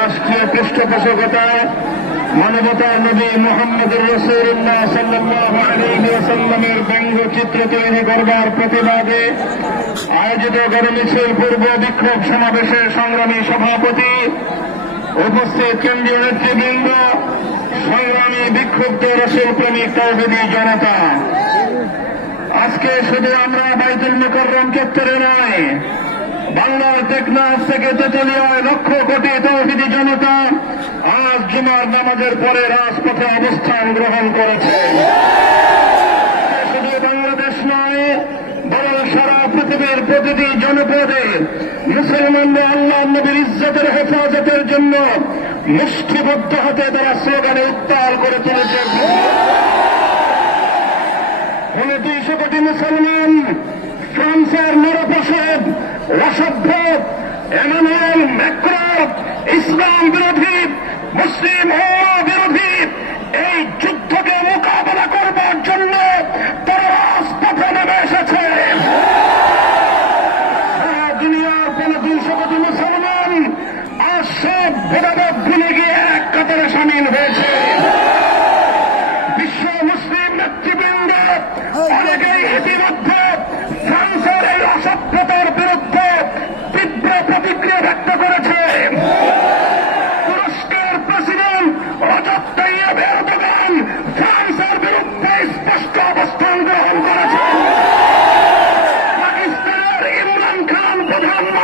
রাষ্ট্রীয় পৃষ্ঠপোষকতায় মানবতার নবী মোহাম্মদ রসুল্লাহ সাল্লাহ আলী ওসাল্লামের ব্যঙ্গচিত্র তৈরি করবার প্রতিবাদে আয়োজিত গণমিছিল পূর্ব বিক্ষোভ সমাবেশের সংগ্রামী সভাপতি উপস্থিত কেন্দ্রীয় নেতৃবৃন্দ, সংগ্রামী বিক্ষুব্ধ রসুল প্রেমিক জনতা। আজকে শুধু আমরা বাইতুল মুকররম চত্বরে নয় বাংলার টেকনাফ থেকে তেতুলিয়ায় লক্ষ কোটি তৌহিদি জনতা আজ জুমার নামাজের পরে রাজপথে অবস্থান গ্রহণ করেছে। শুধু বাংলাদেশ নয়, বরং সারা পৃথিবীর প্রতিটি জনপদে মুসলমানরা আল্লাহ নবীর ইজ্জতের হেফাজতের জন্য মুষ্টিবদ্ধ হাতে তারা স্লোগানে উত্তাল করে তুলেছে। দুইশো কোটি মুসলমান ফ্রান্সের নরপ্রসাদ অসভ্য এমানুয়েল ম্যাক্রো ইসলাম বিরোধী মুসলিম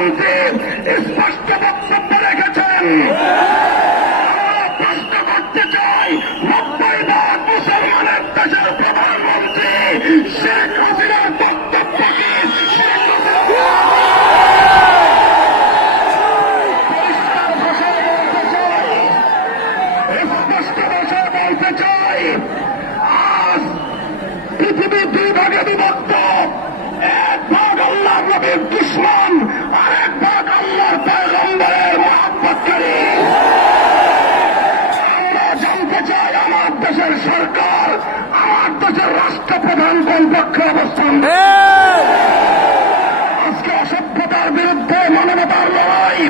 প্রধানমন্ত্রী স্পষ্ট বক্তব্য রেখেছেন প্রশ্ন করতে চাই নব্বই ভাগ মুসলমানের দেশের প্রধানমন্ত্রী শেখ পক্ষে অবস্থান বিরুদ্ধে মানবতার লড়াই।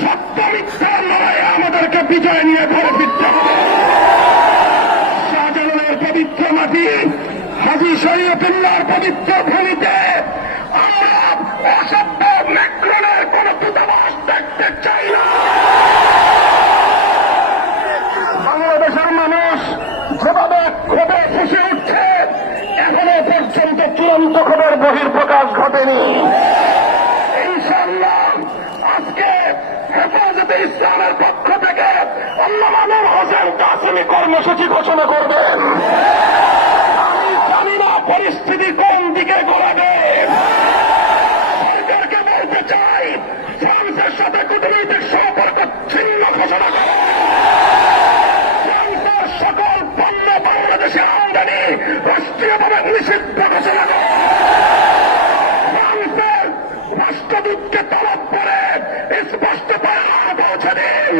সত্য মিথ্যার আমাদেরকে বিজয় নিয়ে ঘরে পবিত্র মাটি হাজি শরীয়তুল্লাহর পবিত্র ভূমিতে আমরা অসভ্য দূতাবাস দেখতে চাই না। প্রকাশ ঘটেনি। আজকে হেফাজতে ইসলামের পক্ষ থেকে আল্লাহ হোসেন কাসিমি কর্মসূচি ঘোষণা করবেন। আমি জানি না পরিস্থিতি কোন দিকে গড়াবে। সরকারকে বলতে চাই, ফ্রান্সের সাথে কূটনৈতিক সম্পর্ক ছিন্ন ঘোষণা করে। ফ্রান্সের সকল পণ্য বাংলাদেশে আমদানি রাষ্ট্রীয়ভাবে নিষিদ্ধ ঘোষণা করে ফ্রান্সের রাষ্ট্রদূতকে তলব করে স্পষ্ট পরামর্শ পৌঁছে দিন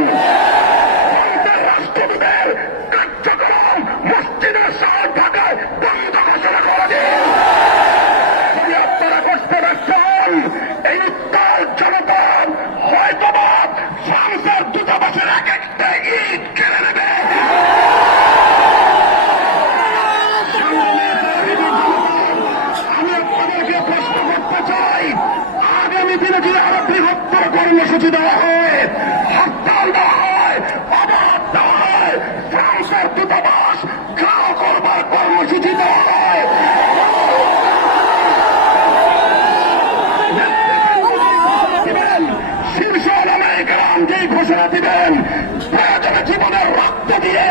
রাষ্ট্রদূতের কার্যক্রম মসজিদের শহর ঢাকায় বন্ধ ঘোষণা করে দিন আমি আপনাদেরকে প্রশ্ন করতে চাই আগামী দিনে যদি আরও বৃহত্তর কর্মসূচি দেওয়া হয় হরতাল দেওয়া হয় শীর্ষ আমেরিকান যেই ঘোষণা দিবেন। জীবনের রক্ত দিয়ে